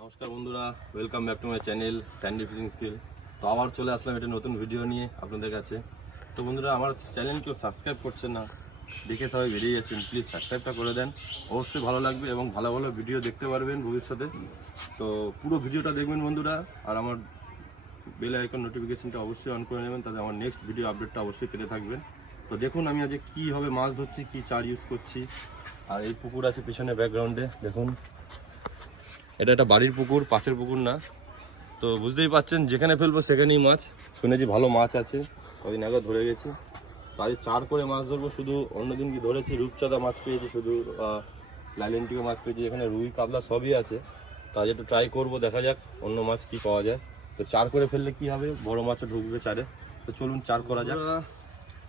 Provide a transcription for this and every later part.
নমস্কার বন্ধুরা, welcome back to my channel Sandy fishing skill. তো আবার চলে আসলাম একটা নতুন ভিডিও নিয়ে আপনাদের কাছে। তো বন্ধুরা, আমার চ্যানেল কেউ সাবস্ক্রাইব করছেন না, দেখে সবাই বেরিয়ে যাচ্ছেন, প্লিজ সাবস্ক্রাইবটা করে দেন। অবশ্যই ভালো লাগবে এবং ভালো ভালো ভিডিও দেখতে পারবেন ভবিষ্যতে। তো পুরো ভিডিওটা দেখবেন বন্ধুরা, আর আমার বেল আইকন নোটিফিকেশনটা অবশ্যই অন করে নেবেন, তাহলে আমার নেক্সট ভিডিও আপডেটটা অবশ্যই পেতে থাকবেন। তো দেখুন আমি আজকে কীভাবে মাছ ধরছি, কী চার ইউজ করছি। আর এই পুকুর আছে পিছনে ব্যাকগ্রাউন্ডে, দেখুন এটা একটা বাড়ির পুকুর, পাশের পুকুর না। তো বুঝতেই পাচ্ছেন, যেখানে ফেলবো সেখানেই মাছ। শুনেছি ভালো মাছ আছে, কদিন আগে ধরে গেছি। তো আজ চার করে মাছ ধরবো। শুধু অন্যদিন কি ধরেছি, রূপচাঁদা মাছ পেয়েছি, শুধু লাইলেন্টিও মাছ পেয়েছি, এখানে রুই কাতলা সবই আছে। তো আজ একটু ট্রাই করবো, দেখা যাক অন্য মাছ কি পাওয়া যায়। তো চার করে ফেললে কি হবে, বড় মাছও ঢুকবে চারে। তো চলুন চার করা যাক।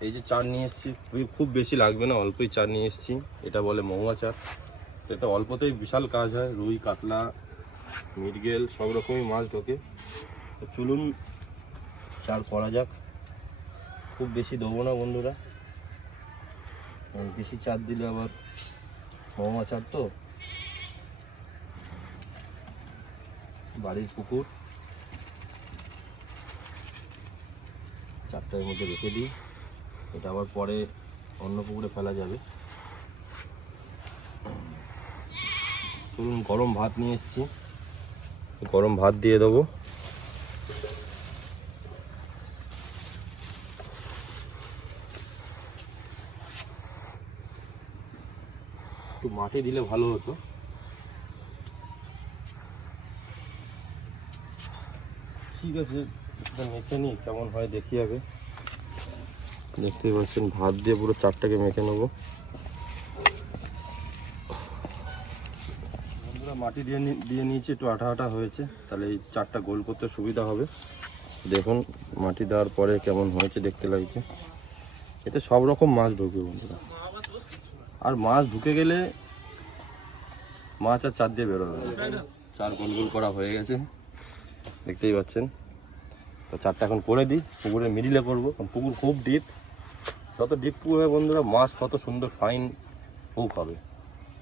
এই যে চার নিয়ে এসেছি, খুব বেশি লাগবে না, অল্পই চার নিয়ে এসেছি। এটা বলে মহুয়া চার। তো এটা অল্পতেই বিশাল কাজ হয়, রুই কাতলা মৃগেল সব রকমই মাছ ঢোকে। তো চলুন চার করা যাক। খুব বেশি দেবো না বন্ধুরা, বেশি চার দিলে আবার মহুয়া চার তো। বাড়ির পুকুর, চারটার মধ্যে রেখে দিই, এটা আবার পরে অন্য পুকুরে ফেলা যাবে। চলুন, গরম ভাত নিয়ে এসেছি, গরম ভাত দিয়ে দেবো। একটু মাটি দিলে ভালো হতো। ঠিক আছে, মেখে নিই, কেমন হয় দেখি আগে। দেখতেই পাচ্ছেন ভাত দিয়ে পুরো চারটাকে মেখে নেবো। বন্ধুরা, মাটি দিয়ে নিয়েছি, একটু আঠা আঠা হয়েছে, তাহলে এই চারটা গোল করতে সুবিধা হবে। দেখুন মাটি দেওয়ার পরে কেমন হয়েছে দেখতে লাগছে। এতে সব রকম মাছ ঢুকবে বন্ধুরা, আর মাছ ঢুকে গেলে মাছ আর চার দিয়ে বেরোবে না। চার গোল গোল করা হয়ে গেছে, দেখতেই পাচ্ছেন। তো চারটা এখন করে দিই, পুকুরের মিডিলে করবো, কারণ পুকুর খুব ডিপ। যত ডিপ পুকুর হয় বন্ধুরা, মাছ তত সুন্দর ফাইন হুক হবে।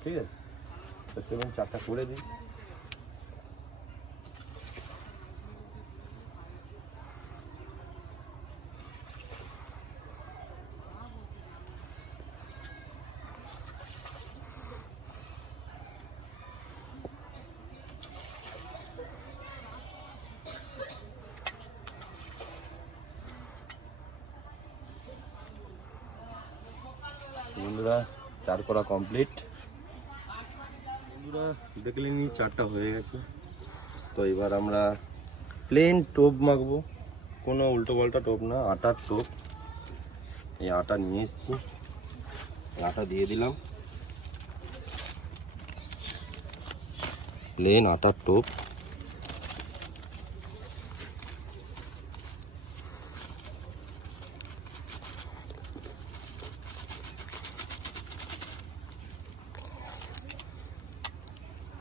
ঠিক আছে, তো চলুন চারটা করে দিই। বন্ধুরা, চার করা কমপ্লিট। বন্ধুরা দেখলেনি চারটা হয়ে গেছে। তো এবার আমরা প্লেন টোপ মাখবো, কোনো উল্টো পাল্টা টোপ না, আটার টোপ। এই আটা নিয়ে এসেছি, আটা দিয়ে দিলাম। প্লেন আটার টোপ।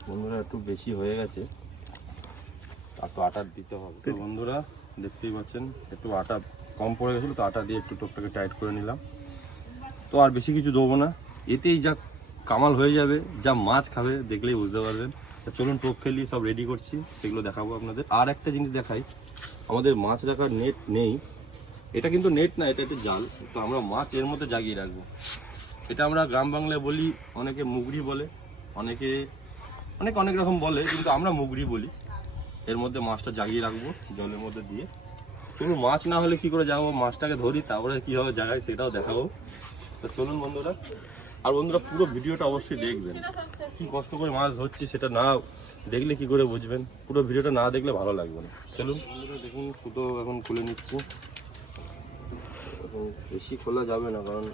বন্ধুরা একটু বেশি হয়ে গেছে, একটু আটা দিতে হবে। তো বন্ধুরা দেখতেই পাচ্ছেন একটু আটা কম পড়ে গেছিলো, তো আটা দিয়ে একটু টোপটাকে টাইট করে নিলাম। তো আর বেশি কিছু দেবো না, এতেই যা কামাল হয়ে যাবে, যা মাছ খাবে দেখলেই বুঝতে পারবেন। তো চলুন টোপ ফেলি, সব রেডি করছি, সেগুলো দেখাবো আপনাদের। আর একটা জিনিস দেখাই, আমাদের মাছ রাখার নেট নেই। এটা কিন্তু নেট না, এটা একটু জাল। তো আমরা মাছ এর মধ্যে জাগিয়ে রাখবো। এটা আমরা গ্রাম বাংলায় বলি, অনেকে মুগরি বলে, অনেকে অনেক রকম বলে, কিন্তু আমরা মুগরি বলি। এর মধ্যে মাছটা জাগিয়ে রাখবো জলের মধ্যে দিয়ে। চলুন, মাছ না হলে কি করে যাবো, মাছটাকে ধরি, তারপরে কীভাবে জাগাই সেটাও দেখাবো। তো চলুন বন্ধুরা, আর বন্ধুরা পুরো ভিডিওটা অবশ্যই দেখবেন। কি কষ্ট করে মাছ ধরছি সেটা না দেখলে কি করে বুঝবেন, পুরো ভিডিওটা না দেখলে ভালো লাগবে না। চলুন বন্ধুরা, দেখুন ফুটো এখন খুলে নিচ্ছি। এখন বেশি খোলা যাবে না, কারণ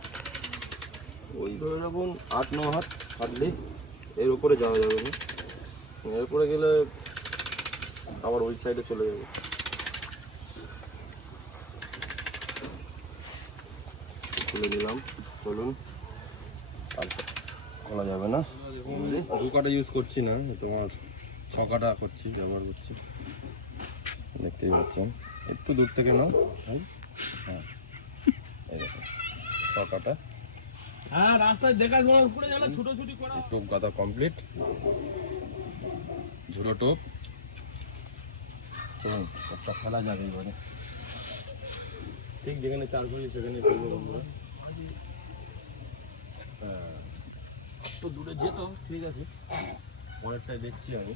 ওই ধরে রাখুন 8-9 হাত কাটলে এর উপরে যাওয়া যাবে না। এর উপরে গেলে আবার ওই সাইডে চলে যাবে। খুলে দিলাম, চলুন। আর খোলা যাবে না, 2 কাটা ইউজ করছি না, তোমার 6 কাটা করছি, ব্যবহার করছি। দেখতেই পাচ্ছেন, একটু দূর থেকে নাও। হ্যাঁ, এই দেখো 6 কাটা। হ্যাঁ, রাস্তায় দেখাশোনা করে যারা ছুটোছুটি করা। টোপ গাদা কমপ্লিট, ঝুড়ো টোপ। একটা ফেলা যাবে এবারে, ঠিক যেখানে চার করি সেখানে ফেলবো বন্ধুরা। হ্যাঁ, তো দূরে যেত, ঠিক আছে, পরেরটাই দেখছি আমি।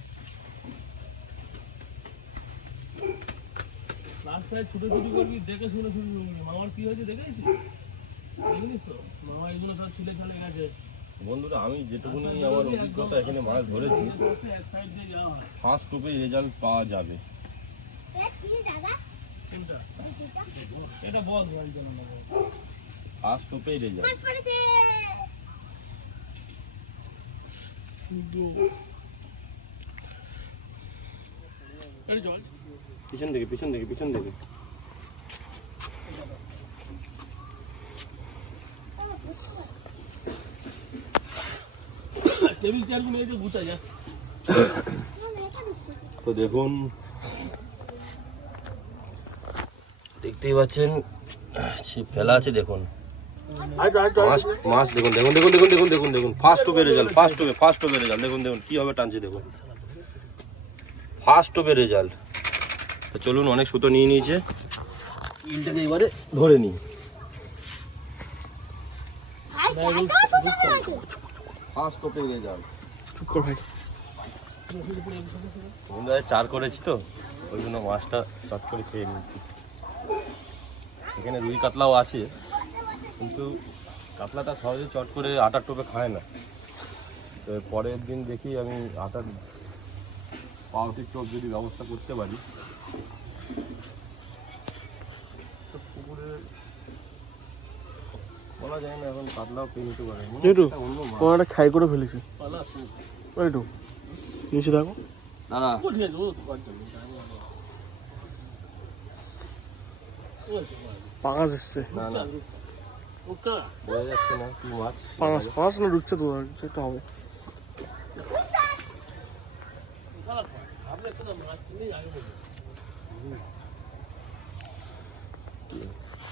রাস্তায় ছুটোছুটি করবি, দেখে শুনে শুরু করবি। মামার কি হয়েছে দেখেছিস? দেখিস তো, মামা এগুলো সব ছিলে চলে গেছে। বন্ধুরা আমি যেটুকুনি আমার অভিজ্ঞতা এখানে মাছ ধরেছি, এক সাইড দিয়ে যাওয়া হয়। ফার্স্ট টোপে রেজাল্ট পাওয়া যাবে। কোনটা? এটা বল ভাই, কেন না বল। ফার্স্ট টোপে রেজাল্ট। এই চল। পিছন থেকে পিছন থেকে পিছন থেকে। টেবিল চেয়ারগুলো এই যে গুছা যা। তো দেখুন, দেখতেই পাচ্ছেন ফেলা আছে, দেখুন মাছ মাছ দেখুন দেখুন দেখুন দেখুন দেখুন দেখুন দেখুন ফার্স্ট টোপে রেজাল্ট, ফার্স্ট টোপে রেজাল্ট দেখুন দেখুন কীভাবে টানছে দেখুন, ফার্স্ট টোপে রেজাল্ট। তো চলুন, অনেক সুতো নিয়ে নিয়েছে, ইলটাকে এবারে ধরে নিই। ফার্স্ট টোপে রেজাল্ট। চুপ কর ভাই। বন্ধুরা চার করেছি তো, ওই জন্য মাছটা চট করে খেয়ে নিচ্ছি। এখানে রুই কাতলাও আছে, কিন্তু কাতলাটা সহজে চট করে আটার টোপে খায় না। তো পরের দিন দেখি আমি আটার পাউরুটির টোপ যদি ব্যবস্থা করতে পারি। তো পুকুরে বলা যায় না, এখন কাতলাও পেয়ে নিতে পারে। অন্য মাছ। একটা খাই করে ফেলেছি। ওইটু নিচে দেখো দাঁড়া, পাঙাশ এসছে। না না বোঝা যাচ্ছে না কি মাছ। পাঙাশ না ঢুকছে তো, সেটা হবে।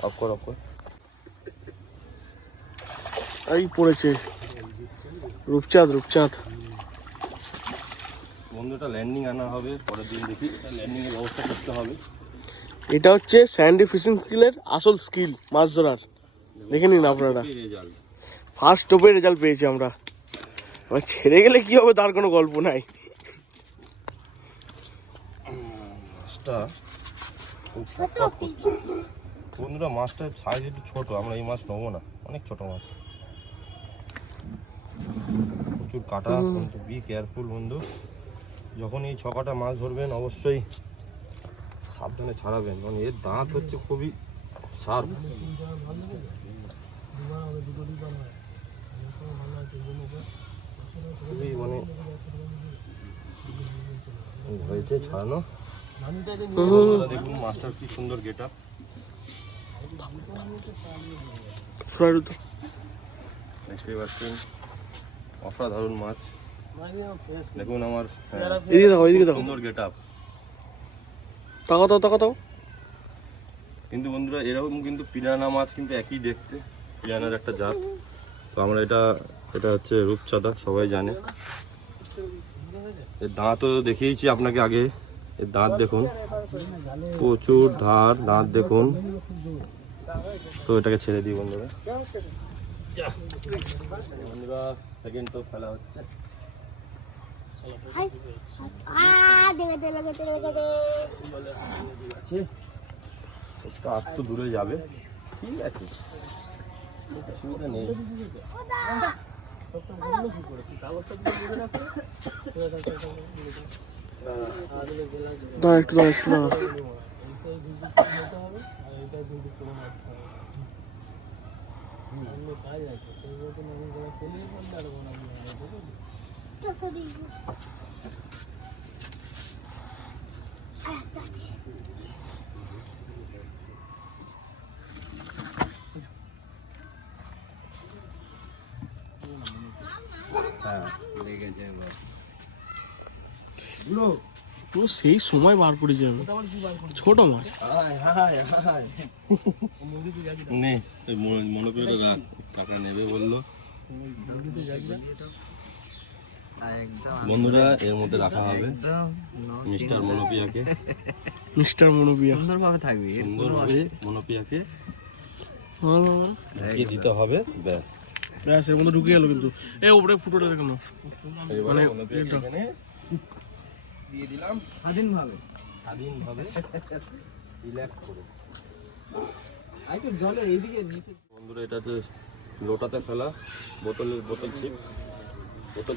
অফ কর, অফ কর। এই পড়েছে রূপচাঁদ, রূপচাঁদ। বন্ধুটা ল্যান্ডিং আনা হবে, পরের দিন দেখি ল্যান্ডিং এর ব্যবস্থা করতে হবে। এটা হচ্ছে স্যান্ডি ফিশিং স্কিলের আসল স্কিল, মাছ ধরার। দেখে নিন আপনারা, রেজাল্ট ফার্স্ট টোপে রেজাল্ট পেয়েছি আমরা। এবার ছেড়ে গেলে কি হবে তার কোনো গল্প নাই। মাছটা খুব ফটফট করছে। বন্ধুরা মাছটার সাইজ একটু ছোট, আমরা এই মাছ নেবো না, অনেক ছোট মাছ, প্রচুর কাটা। কিন্তু বি কেয়ারফুল বন্ধু, যখন এই ছকাটা মাছ ধরবেন অবশ্যই সাবধানে ছাড়াবেন, মানে এর দাঁত হচ্ছে খুবই শার্প। খুবই মানে হয়েছে ছাড়ানো। দেখুন মাছটার কি সুন্দর গেট আপ। দেখতে পাচ্ছেন অসাধারণ মাছ। দেখুন আমার সুন্দর গেট আপ। তাকাও। কিন্তু বন্ধুরা এরকম কিন্তু পিরানা মাছ কিন্তু একই দেখতে, পিরানার একটা জাত। তো আমরা এটা হচ্ছে রূপচাঁদা, সবাই জানে। এর দাঁতও দেখিয়েছি আপনাকে আগে, এর দাঁত দেখুন, প্রচুর দাঁত দেখুন। তো এটাকে ছেড়ে দিই বন্ধুরা। বন্ধুরা সেকেন্ড টোপ ফেলা হচ্ছে। একটু আস্ত দূরে যাবে, ঠিক আছে, অসুবিধা নেই। একটু সেই সময় বার করেছি আমি, ছোট মাছ। মনোপিওটা রাখ, টাকা নেবে বললো। বন্ধুরা এর মধ্যে রাখা হবে মিস্টার মনোপিয়াকে। মিস্টার মনোপিয়া। সুন্দরভাবে থাকবি, এর কোনো সুন্দরভাবে মনোপিয়াকে ভালো ঢুকিয়ে দিতে হবে, ব্যাস। ব্যাস এর মধ্যে ঢুকে গেল। কিন্তু এ উপরে ফুটোটা দেখো না, এবারে মানে মনোপিয়াকে এটা। এখানে দিয়ে দিলাম স্বাধীনভাবে। স্বাধীনভাবে, রিল্যাক্স করে। আর একটু জলে এইদিকে নিচে। বন্ধুরা এটাতে লোটাতে ফেলা, বোতল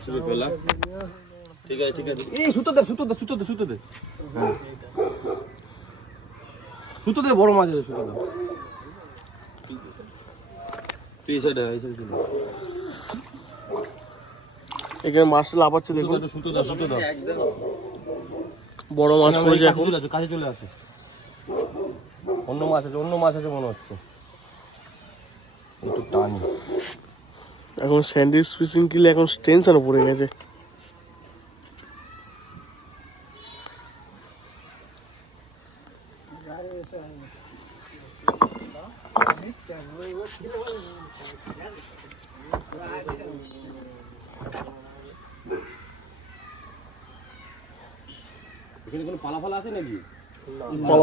ছিপে ফেলা। ঠিক আছে ঠিক আছে। এই সুতো দে হ্যাঁ। সুতো দে, বড় মাছ আছে, সুতো দে। তুই এই সাইডে চলে। এখানে মাছটা লাফাচ্ছে দেখুন, সুতো দে। বড় মাছ পড়েছে এখন। কাছে চলে আসে। অন্য মাছ আছে মনে হচ্ছে। একটু টানি। এখন স্যান্ডউইচ ফিশিং কিলে এখন টেনশনে পড়ে গেছে। এখানে কোনো পালা আছে নাকি?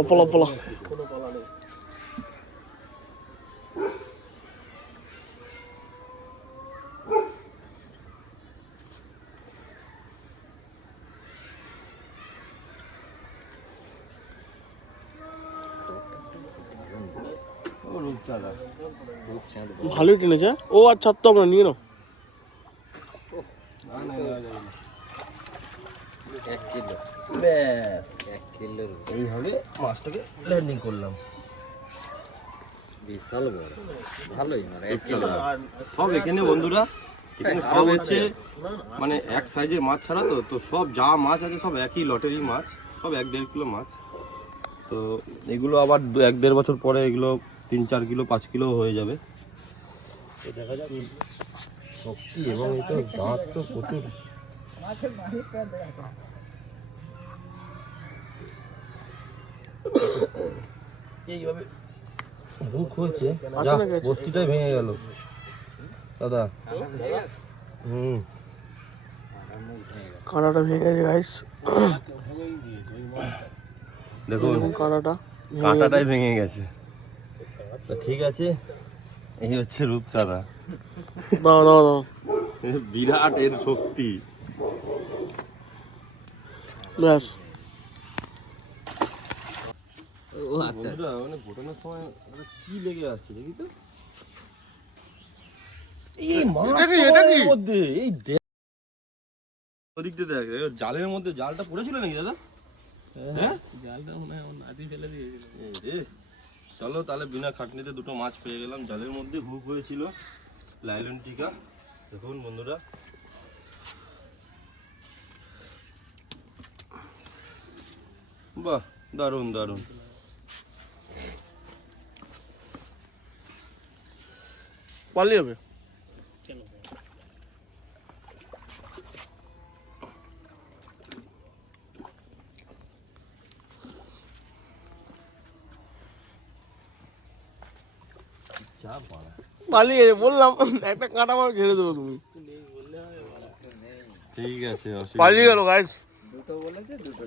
ফলা কোনো পালা নেই। ভালোই টেনেছে। ও আচ্ছা, তো আমরা নিয়ে নাও। 1 কিলো, ব্যাস 1 কিলোর এইভাবে মাছটাকে ল্যান্ডিং করলাম। বিশাল বড়, ভালোই মানে 1 কিলো। সব এখানে বন্ধুরা, এখানে সব হচ্ছে মানে এক সাইজের মাছ ছাড়া তো সব যা মাছ আছে সব একই লটেরই মাছ, সব 1-1.5 কিলো মাছ। তো এগুলো আবার 1-1.5 বছর পরে এগুলো 3-4 কিলো 5 কিলো হয়ে যাবে। তো দেখা যাক শক্তি, এবং এটা দাঁত তো প্রচুর। এইভাবে হুক হয়েছে, যা বস্তিটাই ভেঙে গেল দাদা। কাঁটাটা ভেঙে গেছে গাইস, দেখুন কাঁটাটাই ভেঙে গেছে। তো ঠিক আছে, এই হচ্ছে রূপচাঁদা। দাও বিরাট এর শক্তি। ব্যাস। ও আচ্ছা, বন্ধুরা, মানে ঘোটানোর সময় ওটা কি লেগে আসছে দেখি তো। এই মাছ এটা কি? মধ্যে এই ওদিক দিয়ে দেখ, জালের মধ্যে জালটা পড়েছিল নাকি দাদা? হ্যাঁ, জালটা মনে হয় আমার নাতি ফেলে দিয়েছিল। এই রে, চলো তাহলে বিনা খাটনিতে দুটো মাছ পেয়ে গেলাম। জালের মধ্যে হুক হয়েছিল লাইলন টিকা। দেখুন বন্ধুরা, বাহ, দারুণ দারুণ। পালিয়ে যাবে। পালিয়ে যাবে বললাম, একটা কাঁটা মাছ ঝেড়ে দেবো তুমি। ঠিক আছে, পালিয়ে গেল গাইস। দুটো বলেছে, দুটো